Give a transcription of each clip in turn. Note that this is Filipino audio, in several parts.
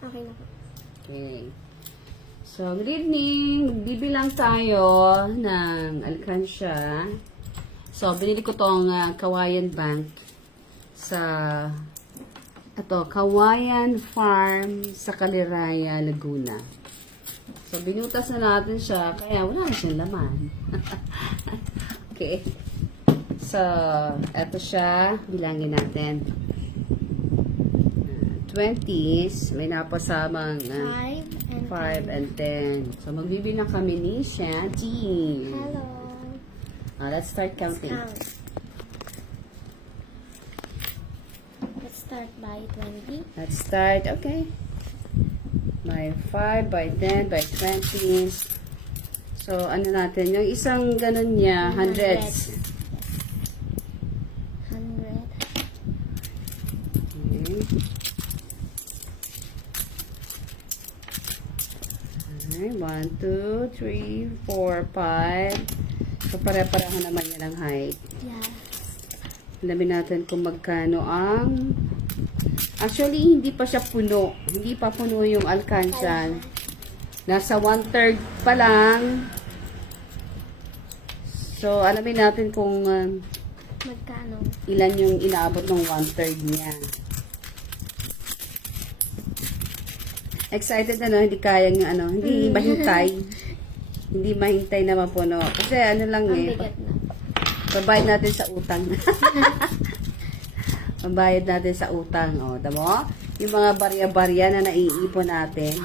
Okay na po. Okay. So, good evening. Bibilang tayo ng alkansya. So, binili ko tong Kawayan Bank sa Kawayan Farm sa Caliraya, Laguna. So, binutas na natin siya, kaya wala na siyang laman. Okay. So, eto siya. Bilangin natin. 20s. May napasamang 5 and 10. So, magbibilang kami ni Shanti. Hello. Let's start counting. Let's start by 20. Let's start, okay. By 5, by 10, by 20s. So, ano natin? Yung isang ganun niya, hundreds. 100. Okay. Okay, 1, 2, 3, 4, 5. So, pare-pareho naman yan ang height. Yes. Alamin natin kung magkano ang... Actually, hindi pa siya puno. Hindi pa puno yung alkansya. Nasa 1/3 pa lang. So, alamin natin kung Magkano? ilan yung inaabot ng 1/3 niya. Excited hindi kayang hindi mahintay. Hindi mahintay na mapuno. Kasi ano lang Ang bigat na. babayad natin sa utang. Babayad natin sa utang. O, tamo? Yung mga barya-barya na naiipon natin.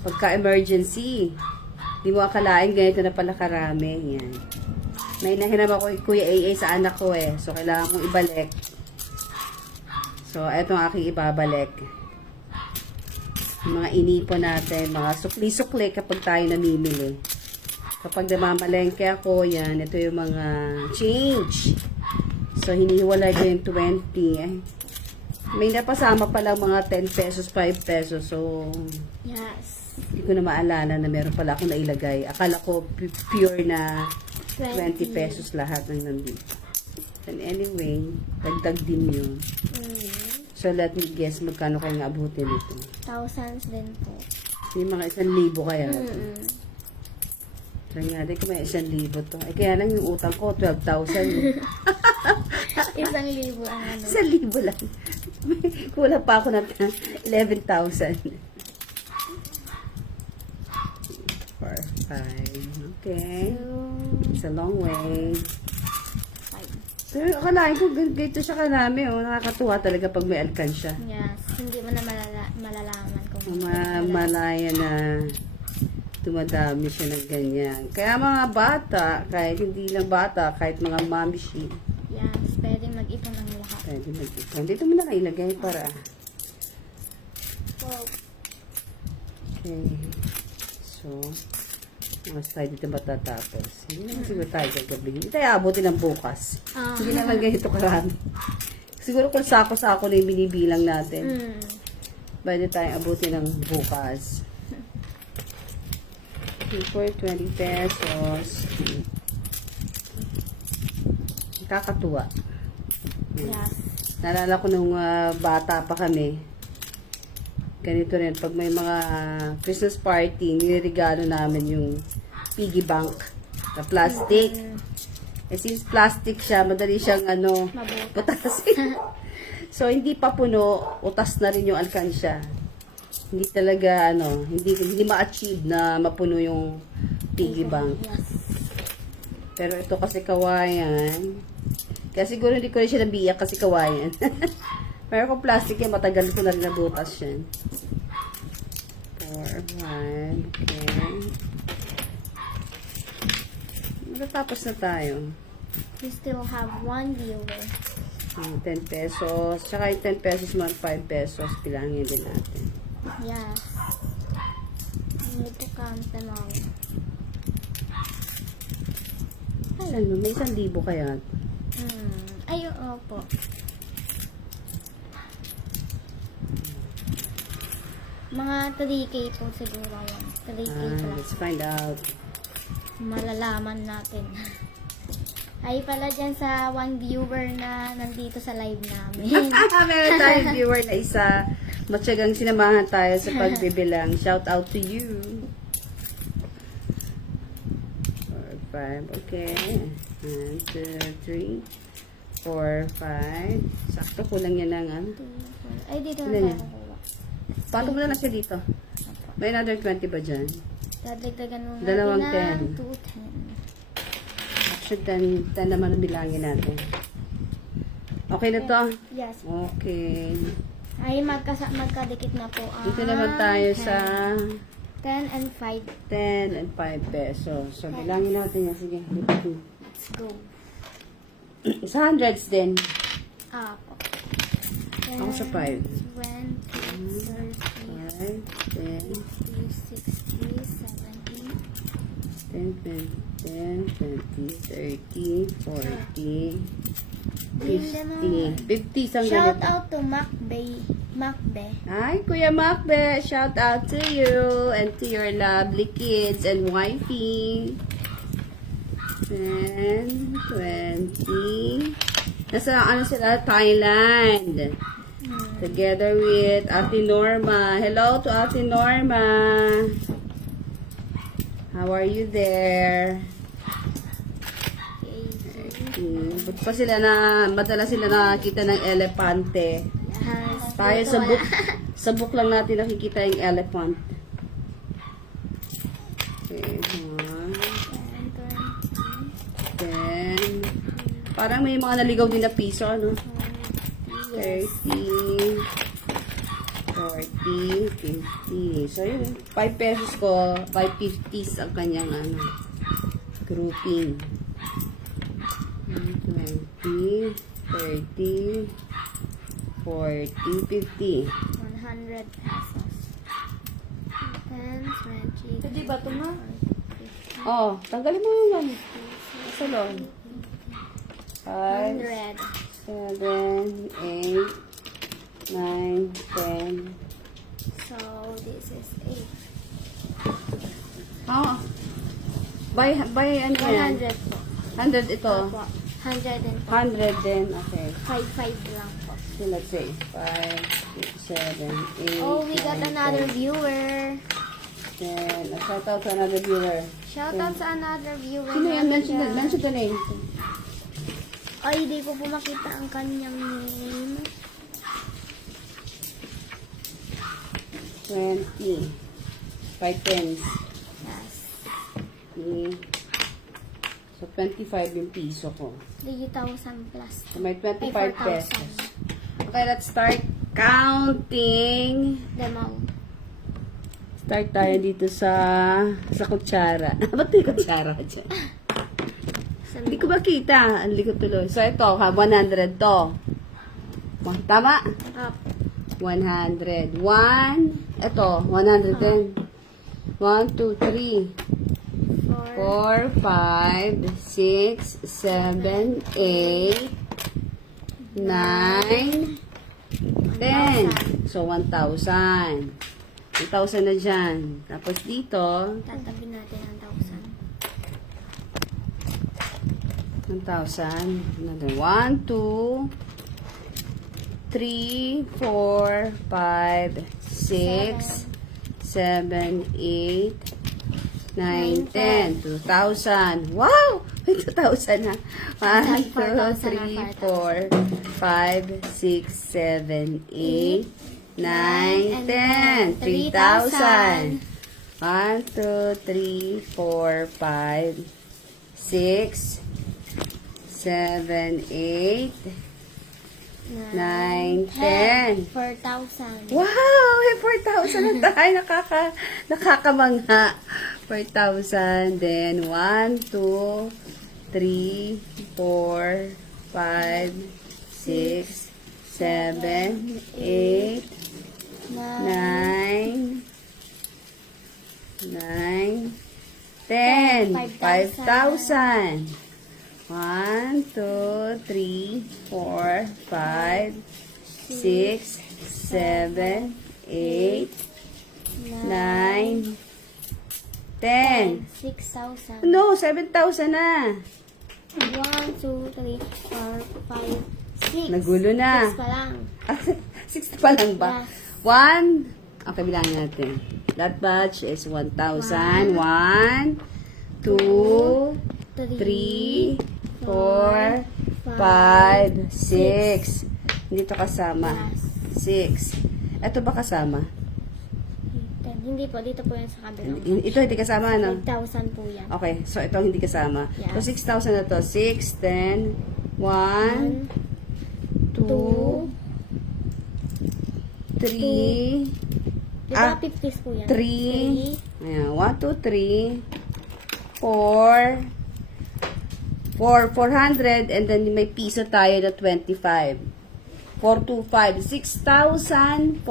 Pagka-emergency. Hindi mo akalain, ganito na pala karami. Yan. May nahiram ako Kuya AA sa anak ko eh. So, kailangan kong ibalik. So, etong aking ibabalik. Yung mga inipon natin, mga sukli-sukli kapag tayo namimili. Kapag namamalengke ako, yan, ito yung mga change. So, hinihiwalay ko yung 20. May napasama pa lang mga 10 pesos, 5 pesos. So, Yes. hindi ko na maalala na meron pala akong nailagay. Akala ko pure na 20 pesos lahat ng nandito. And anyway, dagdag din yun. So, let me guess magkano kayo nga abutin ito. Thousands din po. Yung mga 1,000 kaya. Try nga din kung may 1,000 to. Eh, kaya lang yung utang ko, 12,000. 1,000 ang ano. 1,000 lang. Kulang pa ako ng 11,000. 4, 5. Okay. It's a long way. 5. Pero akalain ko, ganito siya karami. Nakakatuwa talaga pag may alkansya. Yes. Hindi mo na malalaman kung Malaya na dumadami siya ng ganyan. Kaya mga bata, kahit hindi lang bata, kahit mga mamishi, Yes. Pwedeng mag-ipon ng lahat. pwede mag-ipon. Dito mo na kailagay para. Wow. Okay. So, mas tayo dito matatapos. Hindi naman siguro tayo gagabi. Hindi tayo abutin ng bukas. Hindi naman ganito karami. Siguro kung sako-sako na yung binibilang natin. Pwede tayong abutin ng bukas. For 20 pesos. Kakatuwa. Yes. Naalala ko nung bata pa kami. Ganito rin. Pag may mga Christmas party, niregalo namin yung piggy bank na plastic. Eh, since plastic siya, madali siyang butasin. So, hindi pa puno, utas na rin yung alkansya. Hindi talaga, hindi ma-achieve na mapuno yung piggy bank. Yes. Pero ito kasi kawayan. Kaya siguro hindi ko rin siya nabiyak kasi kawayan. Pero kung plastic yan, matagal ko na rin nabutas yan. 4, 1, okay. Matatapos na tayo. We still have 1 viewer. 10 pesos. Tsaka yung 10 pesos man, 5 pesos. Bilangin din natin. Yes. I need to count them all. Alam mo, may 1,000 kaya. Ay, opo. Mga 3K po siguro yan. 3K plus. Let's find out. Malalaman natin. Ay pala dyan sa 1 viewer na nandito sa live namin. Meron tayong viewer na isa. matyagang sinamahan tayo sa pagbibilang. Shout out to you. 4, 5. Okay. 1, 2, 3, 4, 5. Sakto, kulang yan lang. Ano? Ay, dito Ilan na yan? tayo kukuha. Pato mo na lang siya dito. May another 20 ba dyan? Dadagdagan mo Dalawang natin 10. ng 210. Actually, 10 naman ang bilangin natin. Okay na to? Yes. Okay. Ay, magkadikit na po ang Dito naman tayo sa 10 and 5. 10 and 5 pesos. So, bilangin natin yan. Sige, lipat mo. Let's go. Sa hundreds din. Ako. Ako sa 5. 20, 30, 5, 10, 60, 70, 10, 20, 30, 40, 50. 50 isang Shout ganito. out to Macbe. Hi, Kuya Macbe. Shout out to you and to your lovely kids and wifey. 10, 20. Nasa ano sila? Thailand. Together with Ate Norma. Hello to Ate Norma. How are you there? Ba't pa sila madala sila nakakita ng elepante. Yes. Tayo sa book lang natin nakikita yung elephant. Okay, 10. Parang may mga naligaw din na piso, ano? 30, 40, 50. So, yun. 5 pesos ko, 550s ang kanyang, ano, grouping. 20, 30, 40, 50. 100 pesos. 10, 20. Pwede ba ito na? Oh, tanggalin mo yung sa loob. 5, 100. 7, 8, 9, 10. So, this is 8. Oh. By ano yan? 100 po. 100 ito. Opo. 100 and 100 din. Okay. 5 lang po. So, let's say 5, 6, 7, 8, Oh, we got 9, another 10, viewer. 10. Shout out to another viewer. Shout out sa another viewer. Sino yan? natin dyan. Mention the name. Ay, di ko po makita ang kanyang name. 20. 5 tens. Yes. Okay. So, 25 yung piso ko. 3,000 plus. So, may 25 Ay, 4,000. pesos. Okay, let's start counting. Demo. Start tayo dito sa kutsara. Ba't may kutsara dyan? Hindi ko makita. Ang likod tuloy. So, ito, 100 to. Tama? Up. 100. 1. Ito, 100 din. 1, 2, 3, 4, 5, 6, 7, 8, 9, 10. So, 1,000. 1,000 na dyan. Tapos dito, Tatabi natin ang 1,000. 1,000. Another 1, 2, 3, 4, 5, 6, 7, 8, 9, 10. 2,000. Wow! May 2,000 na. 1, 2, 3, 4, 5, 6, 7, 8, 9, 10. 3,000. 1, 2, 3, 4, 5, 6, 7, 8, 9, 10. 4,000. Wow! May 4,000 na tayo. Nakakamangha. 4,000. Then, 1, 2, 3, 4, 5, 6, 7, 8, 9, 10. 5,000. 1, 2, 3, 4, 5, 6, 7, 8, 9, 10. 6,000. No, 7,000 na. 1, 2, 3, 4, 5, 6. Nagulo na. 6 pa lang. 6 pa lang ba? Yes. Okay, bilangin natin. That batch is 1,000. 1, 2, 3, 4, 5, 6. Hindi to kasama. 6. Ito ba kasama? Hindi po, dito po yan sa kabilang. Ito hindi kasama, no? 5,000 po yan. Okay, so ito hindi kasama. Yes. So 6,000 na to. 6, 10, 1, 2, 3, Diba 50s po yan? 3, ayan, 1, 2, 3, 4, 400, and then may piso tayo na 25. 425, 6,425.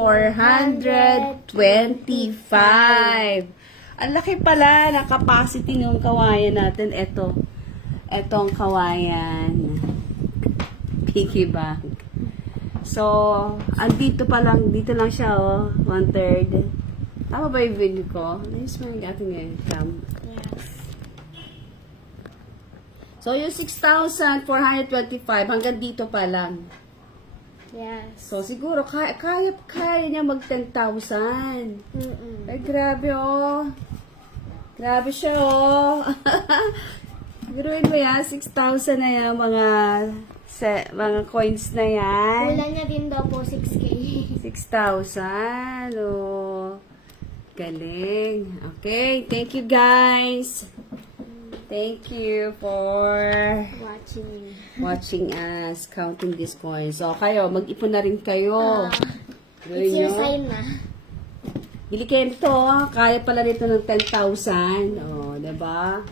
Ang laki pala ng capacity ng kawayan natin. Etong kawayan. Piggy bank. So, dito lang siya, oh. 1/3. Tama ba yung video ko? Ayos mo yung ating cam. Yes. So, yung 6,425 hanggang dito pa lang. Yes. So, siguro, kaya niya mag 10,000. Ay, grabe, oh. Grabe siya, oh. Garuin mo yan, 6,000 na yan, mga coins na yan. Kulang niya din daw po 6K. 6,000, oh. Galing. Okay, thank you, guys. Thank you for watching us, counting these coins. So, kayo, mag-ipon na rin kayo. Gawin It's your nyo. sign na. Bili kayo nito, kaya pala nito ng 10,000. Oh, diba?